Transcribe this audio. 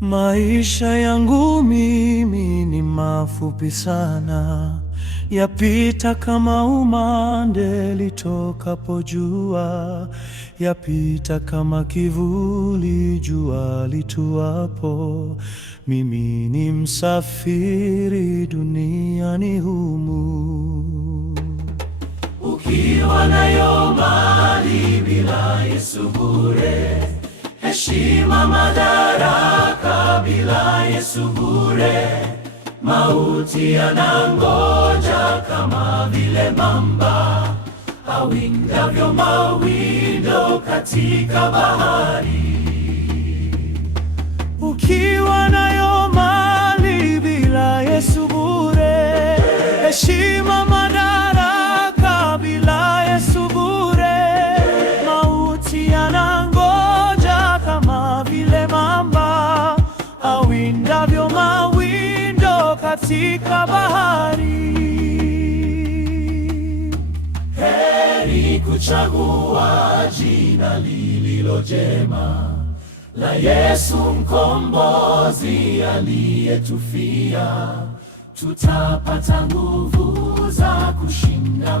Maisha yangu mimi ni mafupi sana, yapita kama umande litokapo jua, yapita kama kivuli jua lituapo. Mimi ni msafiri duniani humu. Ukiwa nayo mali bila Yesu bure, heshima madaraka bila Yesu bure, mauti yanangoja kama vile mamba awindavyo mawindo katika bahari. Ukiwa nayo mali bila Yesu bure, heshima madaraka bila Yesu bure, mauti yanangoja kama vile mamba awindavyo mawindo katika bahari. Heri kuchagua jina lililo jema la Yesu mkombozi aliyetufia, tutapata nguvu za kushinda